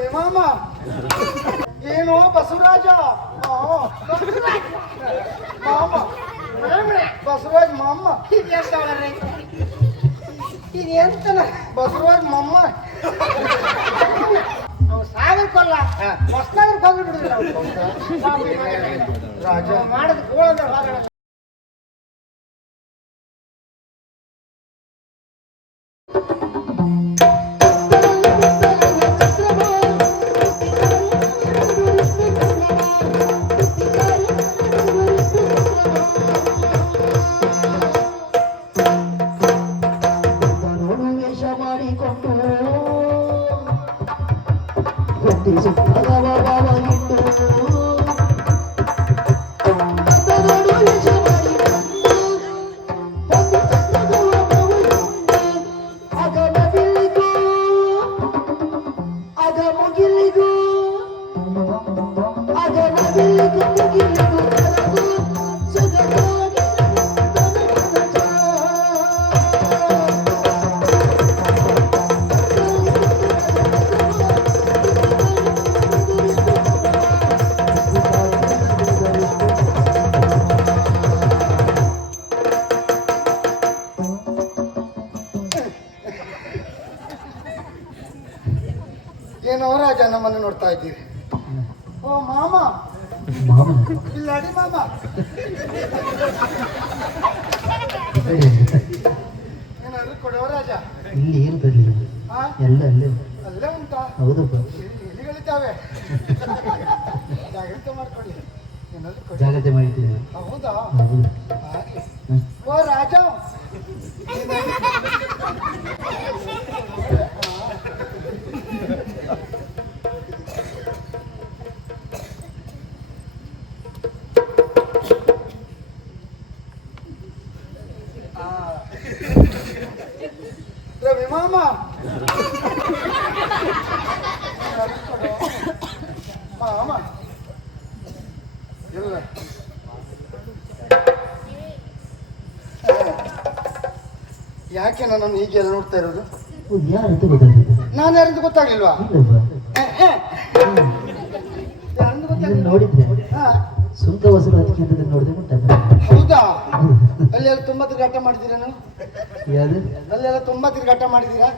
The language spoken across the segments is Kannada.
ರವಿ ಮಾಮ ಏನೋ ಬಸವರಾಜ ಮಾಮ ಬಸವರಾಜ್ ಮಾಮ ಇದೆಂತನ ಬಸವರಾಜ್ ಮಮ್ಮ ಸಾಗರ್ಕೊಲ್ಲ ಹೊಸ್ತಾಗ್ರಕ್ಕೆ ಹೋಗಿ ಬಿಡುದಿಲ್ಲ ರಾಜ ಮಾಡೋದು ಕೋಳಂದ್ರೆ ಹೋಗೋಣ. ಏನೋ ರಾಜ ನಮ್ಮನ್ನು ನೋಡ್ತಾ ಇದ್ದೀರಿ. ಓ ಮಾಮ ಇಲ್ಲ ಅಡಿ ಮಾಮ ಏನಾದ್ರು ಕೊಡೋ ರಾಜ. ಇಲ್ಲಿ ಇರುತ್ತಲ್ಲ ಎಲ್ಲ ಅಲ್ಲೇ ಅಲ್ಲೇ ಉಂಟಾ? ಹೌದಪ್ಪ, ಇಲಿಗಳಿದ್ದಾವೆ, ಜಾಗ್ರತೆ ಮಾಡ್ಕೊಳ್ಳಿ. ಏನಾದ್ರು ಕೊಡಿ. ಜಾಗ್ರತೆ ಮಾಡಿದ್ದೀನಿ. ಹೌದಾ? ಹೌದು. ಹಾಗೆ. ಓ ರಾಜ ರವಿ ಮಾಮ ಮಾಮ ಇಲ್ಲ ಯಾಕೆ ನನ್ನನ್ನು ಹೀಗೆಲ್ಲ ನೋಡ್ತಾ ಇರೋದು? ಯಾರಂತ ಗೊತ್ತಾಗ್ತದೆ? ನಾನು ಯಾರಂತ ಗೊತ್ತಾಗ್ಲಿಲ್ವಾ? ಯಾರಂತ ಗೊತ್ತಾಗ್ಲಿಲ್ಲ? ನೋಡಿದ್ರೆ ಹಾ ಸುಂಕ ವಸೂಲಾತಿ ಕೇಂದ್ರದಲ್ಲಿ ನೋಡಿದ್ರೆ ಗೊತ್ತಾಗ್ತದೆ. ಹೌದಾ? ಅಲ್ಲೆಲ್ಲ ತುಂಬಾ ತಿರುಗಾಟ ಮಾಡಿದ್ದೀರಾ ನೀವು? ಯಾವುದು? ಅಲ್ಲೆಲ್ಲ ತುಂಬಾ ತಿರುಗಾಟ ಮಾಡಿದ್ದೀರಾ?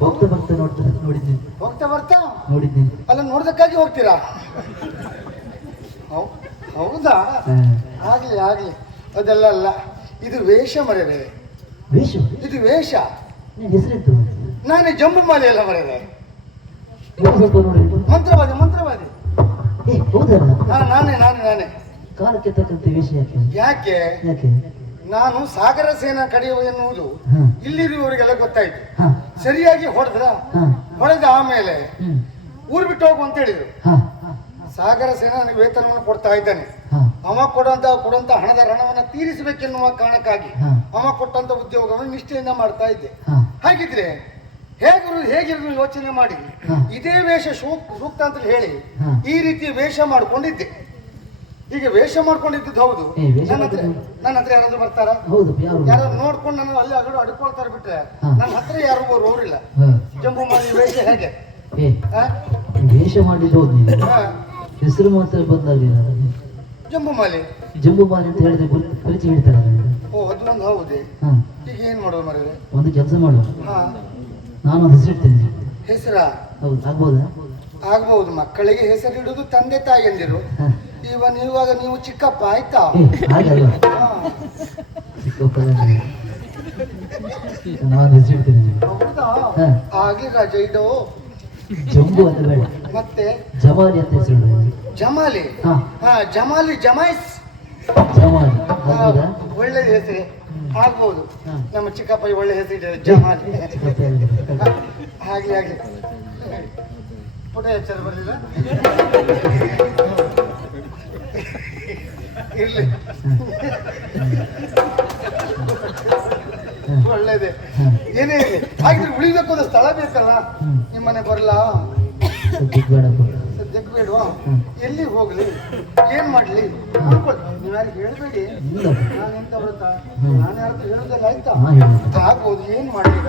ಹೋಗ್ತಾ ಬರ್ತಾ ನೋಡಿದ್ದೀನಿ. ಹೋಗ್ತಾ ಬರ್ತಾ ನೋಡಿದ್ದೀನಿ. ಅಲ್ಲ ನೋಡ್ದಕ್ಕಾಗಿ ಹೋಗ್ತೀರಾ? ಹೌದಾ? ಆಗ್ಲಿ ಆಗ್ಲಿ, ಅದೆಲ್ಲ ಅಲ್ಲ, ಇದು ವೇಷ ಮರೆಯದೆ. ವೇಷ? ಇದು ವೇಷ. ನಿನ್ನ ಹೆಸರಿತ್ತು? ನಾನೇ ಜಂಬು ಮಾಲೆ ಎಲ್ಲ ಮರೆಯದೆ. ಸ್ವಲ್ಪ ನೋಡಿ. ಮಂತ್ರವಾದಿ ಮಂತ್ರವಾದಿ. ಹೌದಲ್ಲ? ಹಾ ನಾನೇ ನಾನೇ ನಾನೇ. ಕಾಲಕ್ಕೆ ತಕ್ಕಂತೆ ವೇಷ ಯಾಕೆ? ಯಾಕೆ? ಯಾಕೆ? ನಾನು ಸಾಗರ ಸೇನಾ ಕಡೆಯವ ಎನ್ನುವುದು ಇಲ್ಲಿರುವವರಿಗೆಲ್ಲ ಗೊತ್ತಾಯ್ತು. ಸರಿಯಾಗಿ ಹೊಡೆದ ಆಮೇಲೆ ಊರು ಬಿಟ್ಟು ಹೋಗು ಅಂತ ಹೇಳಿದ್ರು. ಸಾಗರ ಸೇನಾ ನನಗೆ ವೇತನವನ್ನು ಕೊಡ್ತಾ ಇದ್ದಾನೆ. ಅವ ಕೊಡುವಂತ ಹಣದ ಋಣವನ್ನ ತೀರಿಸಬೇಕೆನ್ನುವ ಕಾರಣಕ್ಕಾಗಿ ಅವ ಕೊಟ್ಟಂತ ಉದ್ಯೋಗವನ್ನು ನಿಷ್ಠೆಯಿಂದ ಮಾಡ್ತಾ ಇದ್ದೆ. ಹಾಗಿದ್ರೆ ಹೇಗಿರು ಯೋಚನೆ ಮಾಡಿ ಇದೇ ವೇಷ ಸೂಕ್ತ ಅಂತ ಹೇಳಿ ಈ ರೀತಿ ವೇಷ ಮಾಡ್ಕೊಂಡಿದ್ದೆ. ಈಗ ವೇಷ ಮಾಡ್ಕೊಂಡಿದ್ದು ಹೌದು. ನನ್ನ ಹತ್ರ ಯಾರಾದ್ರೂ ಬರ್ತಾರ? ಯಾರಾದ್ರೂ ನೋಡ್ಕೊಂಡು ನನ್ನ ಅಲ್ಲಿ ಅಡ್ಕೊಳ್ತಾರೆ ಬಿಟ್ರೆ ನನ್ನ ಹತ್ರ ಯಾರು ಬರುವವರಿಲ್ಲ. ಜಂಬು ಮಾಡಿ ವೇಷ ಹೇಗೆ ವೇಷ ಮಾಡಿದ್ದು ಹೆಸರು ಮಾತ್ರ ಬದಲಾಗಲಿಲ್ಲ. ಜಂಬುಮಾಲಿ ಜಂಬುಮಾಲಿ ಅಂತ ಹೇಳಿದ್ರೆ ಪರಿಚಯ ಹೇಳ್ತಾರ. ಓ ಅದು ಒಂದು ಹೌದೇ. ಈಗ ಏನ್ ಮಾಡೋದು ಮರ? ಒಂದು ಕೆಲಸ ಮಾಡುವ, ನಾನು ಒಂದು ಹೆಸರು ಇಡ್ತೇನೆ. ಹೆಸರ? ಹೌದು, ಆಗ್ಬೋದಾ? ಆಗ್ಬಹುದು. ಮಕ್ಕಳಿಗೆ ಹೆಸರಿಡುವುದು ತಂದೆ ತಾಯಿಯಂದಿರು. ಇವಾಗ ನೀವು ಚಿಕ್ಕಪ್ಪ ಆಯ್ತಾ? ಹಾಗಲ್ವಾ? ಚಿಕ್ಕಪ್ಪ ನಾನು ಹೆಸರು ಇಡ್ತೇನೆ. ಹೌದಾ? ಆಗ್ಲಿ ರಾಜ. ಇದು ಜಂಬು ಅಂತ ಬೇಡ, ಮತ್ತೆ ಜಮಾಲಿ ಅಂತ ಹೆಸರು. ಜಮಾಲಿ? ಜಮಾಲಿ ಜಮಾಯಿಸ್. ಜಮಾಲಿ ಒಳ್ಳೆ ಹೆಸರು ಆಗ್ಬಹುದು. ನಮ್ಮ ಚಿಕ್ಕಪ್ಪ ಒಳ್ಳೆ ಹೆಸರು ಜಮಾಲಿ. ಆಗ್ಲಿ ಆಗ್ಲಿ. ಪುಟ ಎಚ್ಚರ ಬರಲಿಲ್ಲ. ಇರ್ಲಿ, ಒಳ್ಳೇದೆ. ಏನೇ ಇರ್ಲಿ, ಹಾಗಿದ್ರೆ ಉಳಿಬೇಕು ಒಂದು ಸ್ಥಳ ಬೇಕಲ್ಲ. ನಿಮ್ಮನೆ ಬರಲ್ಲ? ಸದ್ಯಕ್ಕೆ ಬೇಡವಾ? ಎಲ್ಲಿ ಹೋಗ್ಲಿ, ಏನ್ ಮಾಡ್ಲಿ? ನೀವ್ ಯಾರಿಗೆ ಹೇಳ್ಬೇಡಿ. ನಾನು ಎಂತ ಬರುತ್ತಾ, ನಾನು ಯಾರತ್ರ ಹೇಳುದಲ್ಲ, ಆಯ್ತಾ? ಆಗ್ಬೋದು. ಏನ್ ಮಾಡ್ಲಿ?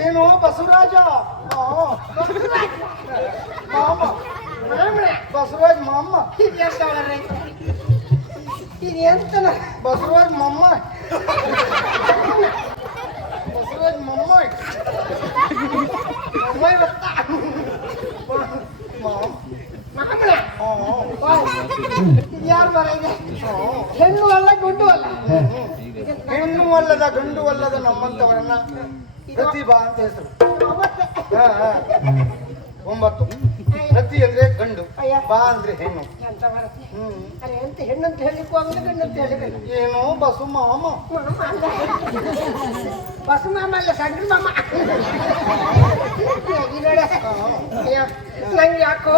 ಏನು ಬಸವರಾಜ ಮಾಮ ಬಸವರಾಜ್ ಮಾಮ ಇದು ಎಂತನ ಬಸವರಾಜ್ ಮಮ್ಮ ಬಸವರಾಜ್ ಮಮ್ಮ ಮಮ್ಮ ಇವತ್ತ ಮಾಮನ ಇದು ಯಾರು ಬರ ಇದೆ ಹೆಣ್ಣು ಅಲ್ಲ ಗುಂಡು ಅಲ್ಲ ಹೆಣ್ಣು ಅಲ್ಲದ ಗಂಡು ಅಲ್ಲದ ನಮ್ಮಂತವರನ್ನ ಪ್ರತಿಭಾ ಅಂತ ಹೆಸರು. ಅವತ್ತೆ 9 ಪ್ರತಿ ಅಂದ್ರೆ ಗಂಡು, ಬಾ ಅಂದ್ರೆ ಹೆಣ್ಣು. ಎಂತ ಬರುತ್ತೆ ಅರೆ ಎಂತ ಹೆಣ್ಣು ಅಂತ ಹೇಳಿಕ್ಕೂ ಆಗಲ್ಲ ಗಂಡು ಅಂತ ಹೇಳಿಲ್ಲ ಏನು ಬಸು ಮಾಮ ಮಾಮ ಅಲ್ಲ ಬಸು ಮಾಮ ಅಲ್ಲ ಸಂಗ್ರಿ ಮಾಮ ಅಯ್ಯೋ ನಂಗೆ ಯಾಕೋ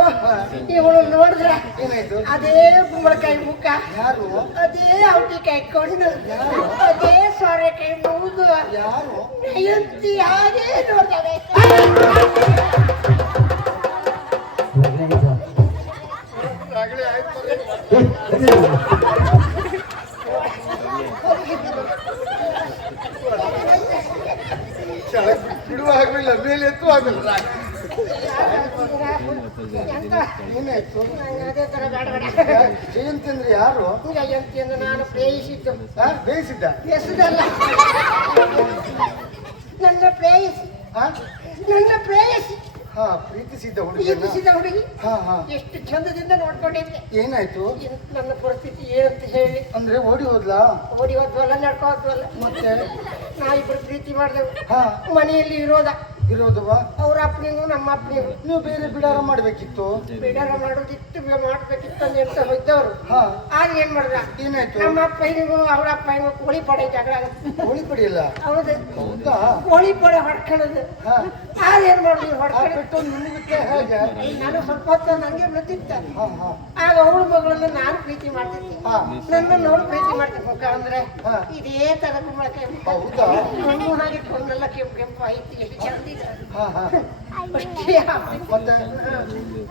ಇವಳು ನೋಡಿದ್ರೆ ಏನಾಯ್ತು? ಅದೇ ಕುಂಬಳಕಾಯಿ ಮುಖ, ಯಾರು ಅದೇ ಔಟಿಕಾಯಿ ಕಣ್ಣು, ಅದೇ ಸೋರೆಕಾಯಿ ಮೂಗು, ಯಾರು ಎತ್ತಿ ಹಾಗೆ ನೋಡ್ತಾಳೆ. ಆಗಲೇ ಆಯ್ತು. ಕೆಳಗೆ ಬಿಡುವ ಆಗಲಿಲ್ಲ, ಮೇಲೆ ಎತ್ತು ಆಗಲಿಲ್ಲ. ಎಂತ ಏನಾಯ್ತು? ನಂಗೆ ಅದೇ ತರ ಬೇಡ ಬೇಡ. ಜಯಂತಿ ಅಂದ್ರೆ ಯಾರು? ಜಯಂತಿ ಎಂದು ನಾನು ಪ್ರೇಯಿಸಿದ್ದು ಬೇಯಿಸಿದ್ದ ಎಸದಲ್ಲ, ನನ್ನ ಪ್ರೇಯಸಿ, ನನ್ನ ಪ್ರೇಯಸಿ ಪ್ರೀತಿಸಿದ್ದ ಹುಡುಗಿ. ಪ್ರೀತಿಸಿದ ಹುಡುಗಿ ಹಾ ಹಾ ಎಷ್ಟು ಚಂದದಿಂದ ನೋಡ್ಕೊಂಡಿದ್ದೆ. ಏನಾಯ್ತು? ನನ್ನ ಪರಿಸ್ಥಿತಿ ಏನಂತ ಹೇಳಿ ಅಂದ್ರೆ ಓಡಿ ಹೋದ್ಲಾ? ಓಡಿ ಹೋದ್ವಲ್ಲ, ನಡ್ಕೊ ಹೋದ್ವಲ್ಲ. ಮತ್ತೆ ನಾವಿಬ್ರು ಪ್ರೀತಿ ಮಾಡಿದೆವು. ಹಾ ಮನೆಯಲ್ಲಿ ಇರೋದವಾ? ಅವ್ರ ಅಪ್ಪನಿಗೂ ನಮ್ಮ ಅಪ್ಪನಿಗೂ ನೀವು ಬೇರೆ ಬಿಡಾರ ಮಾಡ್ಬೇಕಿತ್ತು. ಬಿಡಾರ ಮಾಡೋದಿತ್ತು, ಮಾಡ್ಬೇಕಿತ್ತು ಅಂತ ಹೇಳ್ತಾ ಹೋಯ್ತವ್ರು. ಹಾ ಆಗ ಏನ್ ಮಾಡ್ದ, ಏನಾಯ್ತು? ನಮ್ಮ ಅಪ್ಪನಿಗೂ ಅವ್ರ ಅಪ್ಪನಿಗೂ ಕೋಳಿ ಪಡೆ ಜಗಳ ಆಗುತ್ತೆ. ಕೋಳಿ ಪಡಿಯಲ್ಲ? ಹೌದು, ಹೌದಾ? ಕೋಳಿ ಪಡೆ ಹೊಡ್ಕೊಳ್ಳೋದು. ಹಾ ಆಗ ಏನ್ ಮಾಡಿದ್ವಿ, ಹೊಡ್ಕೊಳ್ಳಿ ಪೆಟ್ಟು ನಿಮಗೆ ಹೇಗೆ? ನಾನು ಸ್ವಲ್ಪ ಹೊತ್ತು ನಂಗೆ ಬಿಡ್ತಿದ್ದೆ. ಹಾ ಹಾ ಆಗ ಅವಳ ಮಗಳನ್ನು ನಾನು ಪ್ರೀತಿ ಮಾಡ್ತಿದ್ದೆ, ಹಾ ನನ್ನನ್ನು ಅವಳು ಪ್ರೀತಿ ಮಾಡ್ತಿದ್ದ. ಮುಖ ಅಂದ್ರೆ ಹಾ. ಇದೇ ತರ ಕುಂಬಳಕಾಯಿ ಮುಖ, ಹೌದಾ? ಕಣ್ಣು ಹಾಗೆ ಕೊಂಡೆಲ್ಲ ಕೆಂಪು ಕೆಂಪು ಆಯ್ತು, ಎಷ್ಟು ಚಂದ ಇದ್ದ. ಹಾ ಹಾ ಅಷ್ಟೇ ಮತ್ತೆ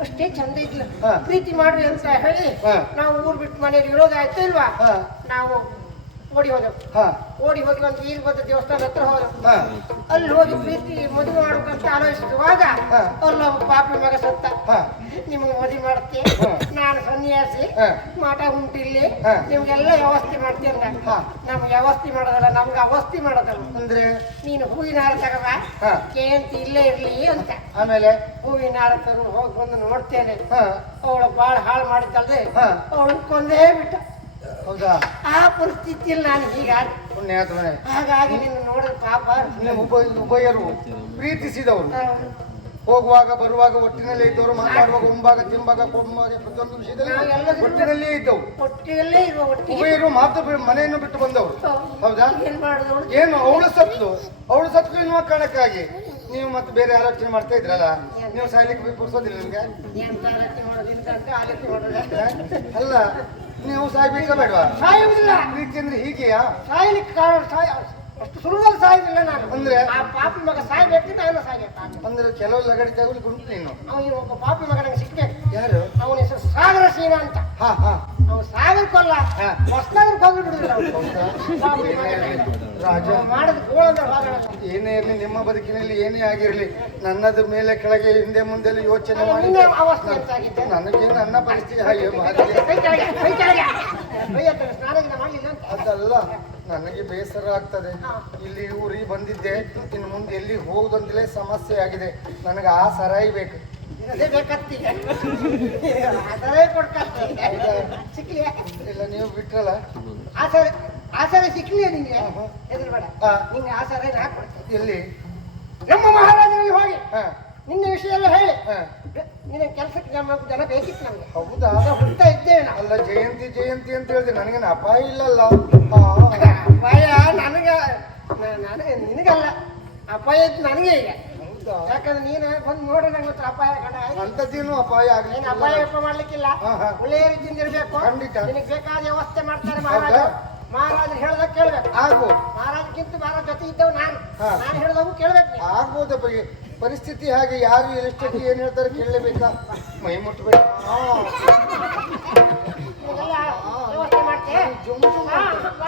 ಅಷ್ಟೇ ಚಂದ ಇದ್ಲು. ಹಾ. ಪ್ರೀತಿ ಮಾಡ್ರಿ ಅಂತ ಹೇಳಿ ಹಾ. ನಾವು ಊರ್ ಬಿಟ್ಟು ಮನೆಯಲ್ಲಿ ಇರೋದಾಯ್ತು ಇಲ್ವಾ, ಹಾ ನಾವು ಓಡಿ ಹೋದೆವು. ಹಾ ಓಡಿ ಹೋಗಿ ಒಂದು ವೀರಭದ್ರ ದೇವಸ್ಥಾನ ಹತ್ರ ಹೋದೆವು. ಹಾ ಅಲ್ಲಿ ಹೋಗಿ ಪ್ರೀತಿ ಮದುವೆ ಮಾಡ್ಬೇಕಂತ ಆಲೋಚಿಸುವಾಗ ಹಾ. ಅಲ್ಲೊಬ್ಬ ಪಾಪಿ ಮಗ ಸತ್ತ. ಹಾ ನಿಮ್ಗೆ ಮದುವೆ ಮಾಡ್ತೆ, ಹಾ. ನಾನು ಸನ್ಯಾಸಿ, ಹಾ. ಮಾಟ ಉಂಟಿಲ್ಲಿ, ಹಾ. ನಿಮ್ಗೆಲ್ಲ ವ್ಯವಸ್ಥೆ ಮಾಡ್ತೀನಿ ಅಂದ. ಹಾ. ನಮ್ಗೆ ವ್ಯವಸ್ಥೆ ಮಾಡೋದಲ್ಲ, ನಮ್ಗೆ ಅವಸ್ಥೆ ಮಾಡೋದಲ್ಲ. ಅಂದ್ರೆ ನೀನು ಹೂವಿನ ಹಾರ ತಗವ, ಹಾ. ಜಯಂತಿ ಇಲ್ಲೇ ಇರ್ಲಿ ಅಂತ. ಆಮೇಲೆ ಹೂವಿನ ಹಾರ ತರು ಹೋಗಿ ಬಂದು ನೋಡ್ತೇನೆ. ಹಾ ಅವಳು ಬಾಳ ಹಾಳು ಮಾಡಿದ್ದಲ್ದೆ ಹಾ. ಅವಳು ಕೊಂದೇ ಬಿಟ್ಟ. ಹೌದಾ? ಆ ಪರಿಸ್ಥಿತಿಯಲ್ಲಿ ನಾನು ಹೀಗಾಗಿ, ಪುಣ್ಯಾತ್ಮನೆ, ಹಾಗಾಗಿ ನಿನ್ನ ನೋಡಿದ ಪಾಪ. ನೀವು ಉಭಯರು ಪ್ರೀತಿಸಿದವರು, ಹೋಗುವಾಗ ಬರುವಾಗ ಒಟ್ಟಿನಲ್ಲೇ ಇದ್ದವರು, ಮಾತಾಡುವಾಗ ಮುಂಭಾಗ ತಿಂಬಾಗ ಕೊಡುವಾಗ ಪ್ರತಿಯೊಂದು ವಿಷಯದಲ್ಲಿ ಒಟ್ಟಿನಲ್ಲೇ ಇದ್ದವು. ಒಟ್ಟಿಗೆಲ್ಲೇ ಇರುವ ಒಟ್ಟಿಗೆ ಉಭಯರು ಮನೆಯನ್ನು ಬಿಟ್ಟು ಬಂದವರು. ಹೌದಾ? ಏನ್ ಮಾಡಿದವಳು? ಏನು ಅವಳು ಸತ್ಲು ಎನ್ನುವ ಕಾರಣಕ್ಕಾಗಿ ನೀವು ಮತ್ತೆ ಬೇರೆ ಆಲೋಚನೆ ಮಾಡ್ತಾ ಇದ್ರಲ್ಲ, ನೀವು ಸಾಯ್ಲಿಕ್ಕೆ ಪುರ್ಸೋದಿಲ್ಲ ನಿಮ್ಗೆ? ಎಂತ ಆಲೋಚನೆ ಮಾಡೋದಿಲ್ಲ ಅಂತ ಆಲೋಚನೆ ಮಾಡೋದ. ಅಲ್ಲ, ನೀವು ಸಾಯ್ಬೇಕಾ ಬೇಡವಾ? ಸಾಯುವುದಿಲ್ಲ, ಪ್ರೀತಿ ಅಂದ್ರೆ ಹೀಗೆಯಾ? ಸಾಯ್ಲಿಕ್ಕೆ ಕಾರಣ ಅಷ್ಟು ಸುಲಭದಲ್ಲಿ ಸಾಯುದಿಲ್ಲ ನಾನು. ಅಂದ್ರೆ ಆ ಪಾಪಿ ಮಗ ಸಾಯ್ಬೇಕು, ನಾನು ಸಾಯ್ಬೇಕು. ಅಂದ್ರೆ ಕೆಲವು ಲಗಡಿ ತಗೊಳ್ಳಿಕ್ಕೆ ಉಂಟು ನೀನು. ಅವನಿಗೆ ಒಬ್ಬ ಪಾಪಿ ಮಗ ನಂಗೆ ಸಿಗ್ಬೇಕು. ಯಾರು? ಅವನ ಹೆಸರು ಸಾಗರ ಸೀನ ಅಂತ. ಹಾ ಹಾ ಅವನು ಸಾಗರ ಕೊಲ್ಲ, ಹಾ. ಹೊಸದಾಗಿ ಹೋಗಿ ಬಿಡುದಿಲ್ಲ ಅವನು. ಹೌದಾ? ಪಾಪಿ ಏನೇ ಮಗ. ಇರ್ಲಿ ರಾಜ, ಮಾಡಿದ ಗೋಳಂದ ಭಾಗಗಳ ಏನೇ ಇರಲಿ, ನಿಮ್ಮ ಬದುಕಿನಲ್ಲಿ ಏನೇ ಆಗಿರಲಿ, ನನ್ನದು ಮೇಲೆ ಕೆಳಗೆ ಹಿಂದೆ ಮುಂದೆ ಯೋಚನೆ ಮಾಡಿ ನಿನ್ನೆ ಅವಸ್ಥೆ ಅಂತ ಆಗಿದ್ದೆ. ನನಗೆ ನನ್ನ ಪರಿಸ್ಥಿತಿ ಹಾಗೆ ಮಾತಿಗೆ ಕೈ ಕೆಳಗೆ, ಕೈ ಕೆಳಗೆ. ಕೈ ಹತ್ತಿರ ಸ್ನಾನಗಿನ ಮಾಡಲಿಲ್ಲ ಅಂತ. ಅದಲ್ಲ, ನನಗೆ ಬೇಸರ ಆಗ್ತದೆ. ಇಲ್ಲಿ ಊರಿಗೆ ಬಂದಿದ್ದೆ, ಇನ್ನು ಮುಂದೆ ಎಲ್ಲಿ ಹೋಗುದಂತಲೇ ಸಮಸ್ಯೆ ಆಗಿದೆ. ನನಗೆ ಆ ಸರಾಯಿ ಬೇಕು. ಅದೇ ಬೇಕತ್ತೀಗ, ಅದರೇ ಕೊಡ್ಕತ್ತೀಗ. ಸಿಕ್ಲಿ ಇಲ್ಲ ನೀವು ಬಿಟ್ರಲ್ಲ. ಆಸರೆ ಸಿಕ್ಲಿ ನಿಂಗೆ, ಹಾ. ಹೆದರ್ಬೇಡ. ಹಾ. ನಿಂಗೆ ಆಸರೆ ನಾ ಕೊಡ್ತೇನೆ. ಎಲ್ಲಿ? ನಮ್ಮ ಮಹಾರಾಜನಲ್ಲಿ ಹೋಗಿ ಹಾ ನಿನ್ನ ವಿಷಯ ಎಲ್ಲ ಹೇಳಿ, ಹಾ ನಿನ್ನ ಕೆಲಸಕ್ಕೆ ನಮ್ಮ ಜನ ಬೇಕಿತ್ತು ನಮ್ಗೆ. ಹೌದಾ? ಹುಡ್ತಾ ಇದ್ದೇವೆ ನಾವು. ಅಲ್ಲ, ಜಯಂತಿ ಜಯಂತಿ ಅಂತ ಹೇಳಿದೆ, ನನಗೇನು ಅಪಾಯ ಇಲ್ಲಲ್ಲ. ಭಯ, ನನ್ನ ನನಗೆ ನಿನಗಲ್ಲ ಅಪಾಯ ಇತ್ತು ನನಗೆ ಈಗ. ಹೌದಾ? ಯಾಕಂದ್ರೆ ನೀನು ಬಂದು ನೋಡ್ರಿ ನಂಗೆ ಗೊತ್ತರ ಅಪಾಯ ಕಂಡ ಅಂತದ್ದೇನು ಅಪಾಯ ನೀನು ಅಪಾಯ ಆಗಲಿ ಯಪ್ಪ ಮಾಡ್ಲಿಕ್ಕಿಲ್ಲ. ಹಾ, ಹಾ. ಒಳ್ಳೆಯ ರೀತಿಯಿಂದ ಇರ್ಬೇಕು. ಖಂಡಿತ. ನಿನಗೆ ಬೇಕಾದ ವ್ಯವಸ್ಥೆ ಮಾಡ್ತಾರೆ ಮಹಾರಾಜ. ಹೌದಾ? ಮಹಾರಾಜರು ಹೇಳ್ದಾಗ ಕೇಳ್ಬೇಕು. ಆಗ್ಬೋದು ಮಹಾರಾಜಕ್ಕಿಂತ ಮಹಾರಾಜ ಜೊತೆ ಇದ್ದವು ನಾನು. ಹಾ. ನಾನು ಹೇಳ್ದವು ಕೇಳ್ಬೇಕು ನೀನು. ಆಗ್ಬೋದಪ್ಪ ಈ ಪರಿಸ್ಥಿತಿ ಹಾಗೆ, ಯಾರು ಎಷ್ಟೊತ್ತಿಗೆ ಏನ್ ಹೇಳ್ತಾರೆ ಕೇಳಲೇಬೇಕಾ? ಮೈ ಮುಟ್ಟಬೇಡ. ಇದೆಲ್ಲ ವ್ಯವಸ್ಥೆ ಮಾಡ್ತೆ. ಜುಮ್ ಜುಮ್ ಹಾ, ಅಂತ. ಬಾ,